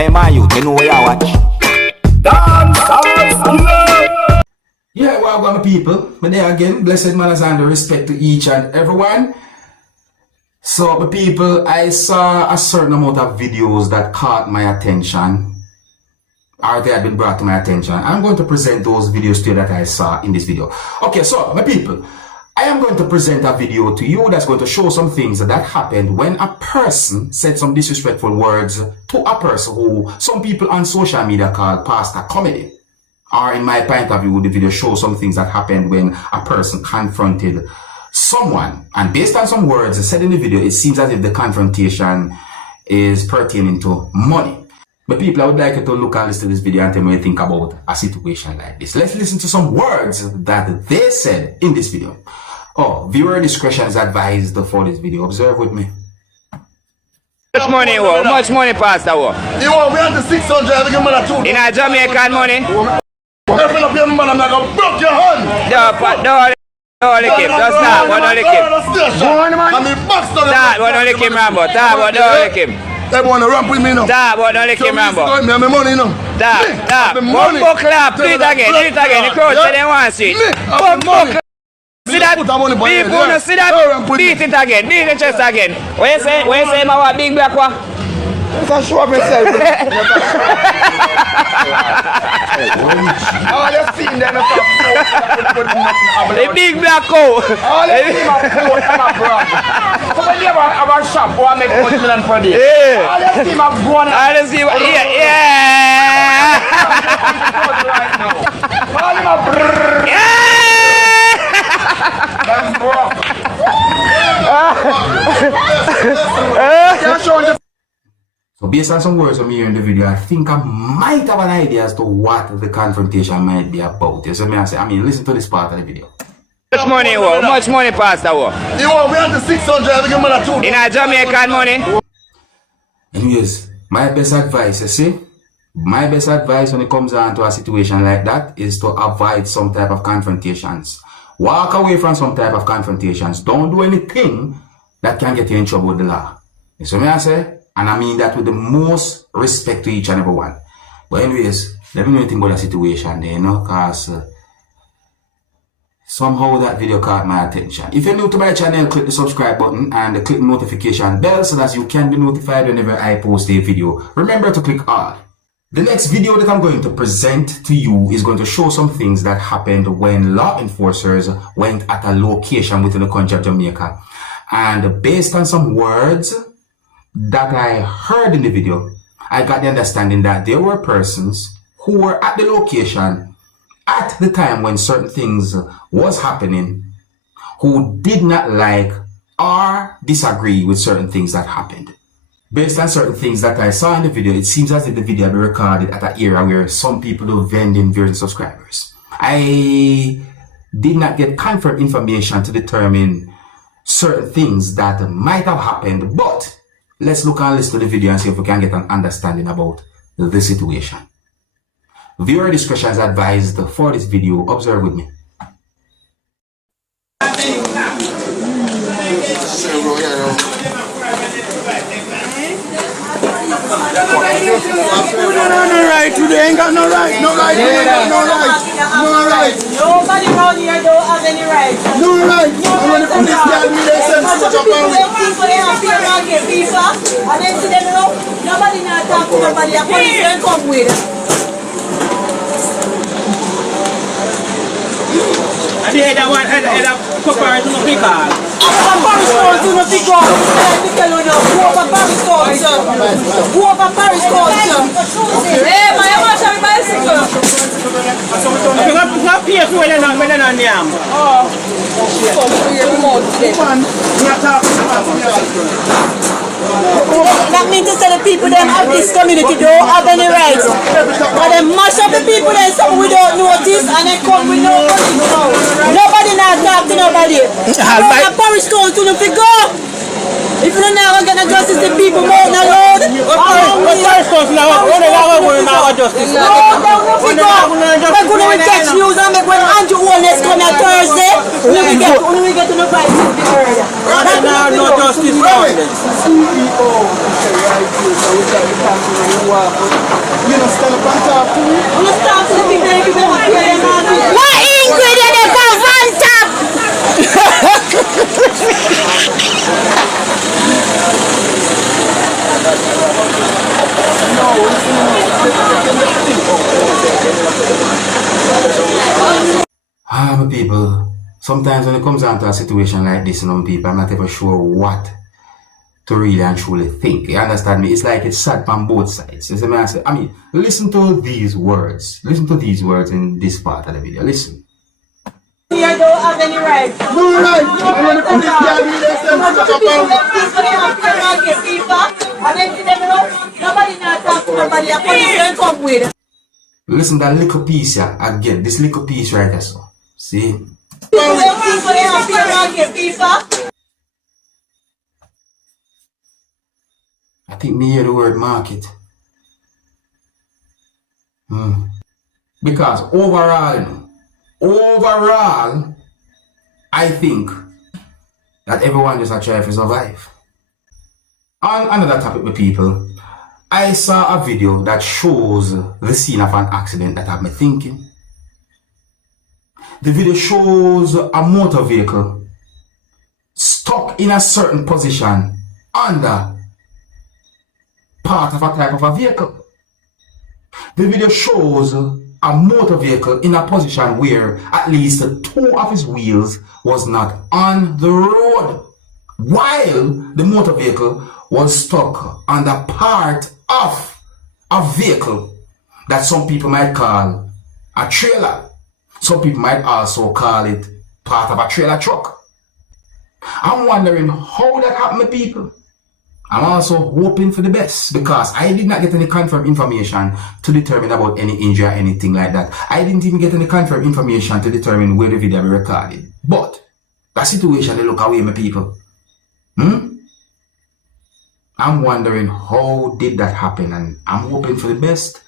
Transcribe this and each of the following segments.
Hey man, you know where you watch. Dancehall skilla. Yeah, welcome my people. But there again, blessed manners and respect to each and everyone. So my people, I saw a certain amount of videos that caught my attention, or they had been brought to my attention. I'm going to present those videos to you that I saw in this video. Okay, so my people, I am going to present a video to you that's going to show some things that happened when a person said some disrespectful words to a person who some people on social media call Pastor Comedy. Or in my point of view, the video shows some things that happened when a person confronted someone. And based on some words said in the video, it seems as if the confrontation is pertaining to money. But people, I would like you to look and listen to this video and tell me what you think about a situation like this. Let's listen to some words that they said in this video. Oh, viewer discretion is advised for this video. Observe with me. How much money, what? How much money, Pastor? What? You want me to 600, I give me 2. In a Jamaican money? Open up your man, I'm not going to break your hand. Don't lick him. Just stop, but don't lick him. I'm in box to the Stop, but don't lick him, Rambo. Stop, but don't lick him. Everyone ramp with me now. Stop, but don't lick him, Rambo. I have money now. Stop. One more clap. Do it again. The crowd say they want to see it. One more clap. See that? People don't see that? Beat it again. Beat the chest again. What you say, my big black one? Let's show up myself. All you seen there, the big black cow. all you see my boat and my brand. So when you have a shop, I make $1 per day. Yeah. All you see my brand. I don't see what. Yeah. Right now. All you my brand. That's broke. So based on some words from here in the video, I think I might have an idea as to what the confrontation might be about. You see me? I mean, listen to this part of the video. How much money, what? How much money, Pastor? What? You want me to 600, I give me 2. In a Jamaican money? Anyways, my best advice, you see? My best advice when it comes down to a situation like that is to avoid some type of confrontations. Walk away from some type of confrontations. Don't do anything that can get you in trouble with the law. You see me I say? And I mean that with the most respect to each and every one. But anyways, let me know anything about the situation there, you know, because somehow that video caught my attention. If you're new to my channel, click the subscribe button and click the notification bell so that you can be notified whenever I post a video. Remember to click all. The next video that I'm going to present to you is going to show some things that happened when law enforcers went at a location within the country of Jamaica. And based on some words that I heard in the video, I got the understanding that there were persons who were at the location at the time when certain things was happening who did not like or disagree with certain things that happened. Based on certain things that I saw in the video, it seems as if the video had been recorded at an era where some people were vending various subscribers. I did not get confirmed information to determine certain things that might have happened, but let's look and listen to the video and see if we can get an understanding about the situation. Viewer discretion is advised for this video. Observe with me. No right today, ain't got no right. No right, no right. Nobody around here don't have any right. No right. And when the police tell me they send such a man. People they have to market people and then see them know nobody not talk to nobody. The police don't come with. And the other one had a copper to no pick up. I'm Paris Court to no pick up. Let me tell you now, go over Paris Court, sir. Go over Paris Court, sir. Hey, man, you want to have a bicycle? You have to pay for when they're not near. Oh. That means to tell the people them of this community don't have any rights. But they mash up the people then something we don't notice and they come with no money. Nobody not talk to nobody. The parish council to go. If you don't know how to get justice, the people won't allow. What parish council now? What are now justice? No, they we're going to catch news and make when Andrew Wallace come on Thursday. We get to the fight to be heard. No justice. walk. You know, stand up and talk to me. You start to the people that you don't hear them out. What ingredient they come from top? My people, sometimes when it comes down to a situation like this, people, I'm not ever sure what to really and truly think. You understand me? It's like it's sad on both sides. I mean, listen to these words. Listen to these words in this part of the video. Listen. You don't have any rights. No right. I'm going to put this guy in there. Listen to that little piece here again. This little piece right there. So, see? I think me hear the word market. Because overall, I think that everyone just a try to survive. On another topic with people, I saw a video that shows the scene of an accident that had me thinking. The video shows a motor vehicle stuck in a certain position under part of a type of a vehicle. The video shows a motor vehicle in a position where at least two of his wheels was not on the road, while the motor vehicle was stuck on the part of a vehicle that some people might call a trailer. Some people might also call it part of a trailer truck. I'm wondering how that happened to people. I'm also hoping for the best because I did not get any confirmed information to determine about any injury or anything like that. I didn't even get any confirmed information to determine where the video be recorded. But that situation, they look away, my people. I'm wondering how did that happen, and I'm hoping for the best.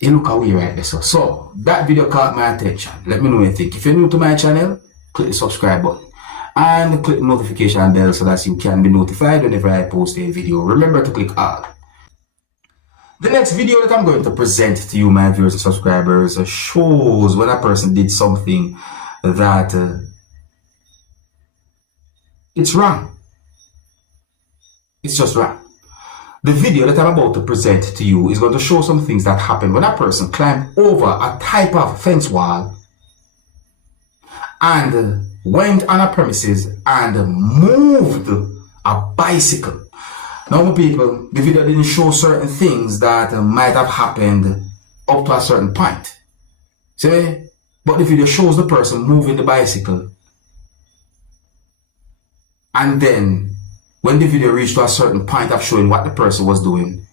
It look away right there. So that video caught my attention. Let me know what you think. If you're new to my channel, click the subscribe button and click the notification bell so that you can be notified whenever I post a video. Remember to click all. The next video that I'm going to present to you, my viewers and subscribers, shows when a person did something that it's wrong. It's just wrong. The video that I'm about to present to you is going to show some things that happen when a person climbed over a type of fence wall and went on a premises and moved a bicycle. Now, people, the video didn't show certain things that might have happened up to a certain point. See? But the video shows the person moving the bicycle. And then, when the video reached to a certain point of showing what the person was doing,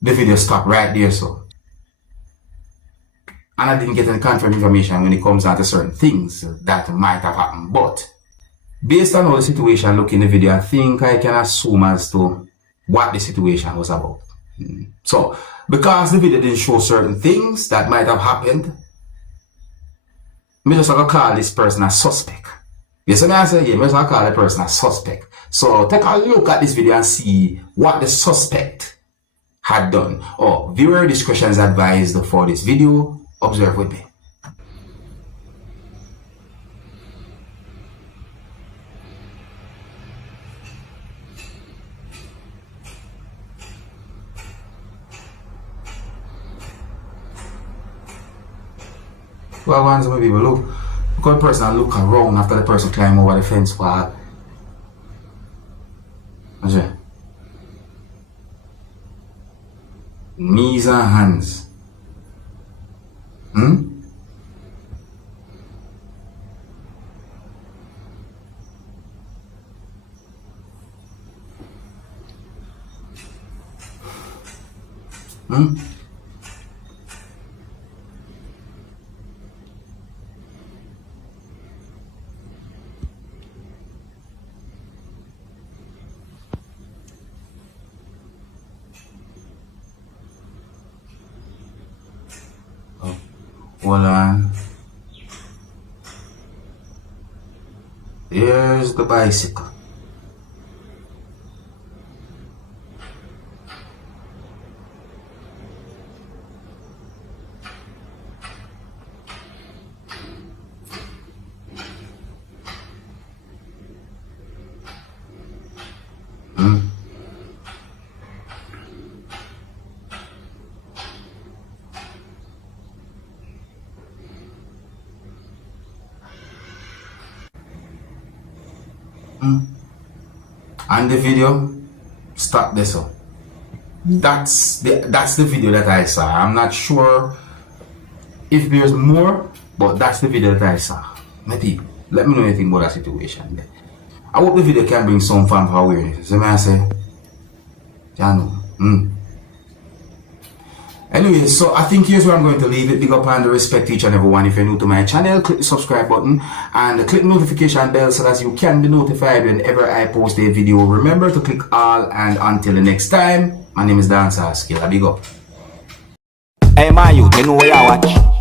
the video stopped right there, so. And I didn't get any confirmed information when it comes down to certain things that might have happened. But based on all the situation, look in the video, I think I can assume as to what the situation was about. So, because the video didn't show certain things that might have happened, I'm just going to call this person a suspect. Yes, I say, yeah, I'm just going to call the person a suspect. So, take a look at this video and see what the suspect had done. Oh, viewer discretion is advised for this video. Observe with me. Well, once some people look at the person look around after the person climb over the fence wall. Knees and hands. Hold on. Here's the bicycle. And the video, stop this up. That's the video that I saw. I'm not sure if there's more, but that's the video that I saw. My people, let me know anything about that situation there. I hope the video can bring some fun for awareness. So I say, yeah, no. Anyway, so I think here's where I'm going to leave it. Big up and respect each and every one. If you're new to my channel, click the subscribe button and click the notification bell so that you can be notified whenever I post a video. Remember to click all, and until the next time, my name is Dancehall Skilla. Big up. Hey, man, you know what I watch.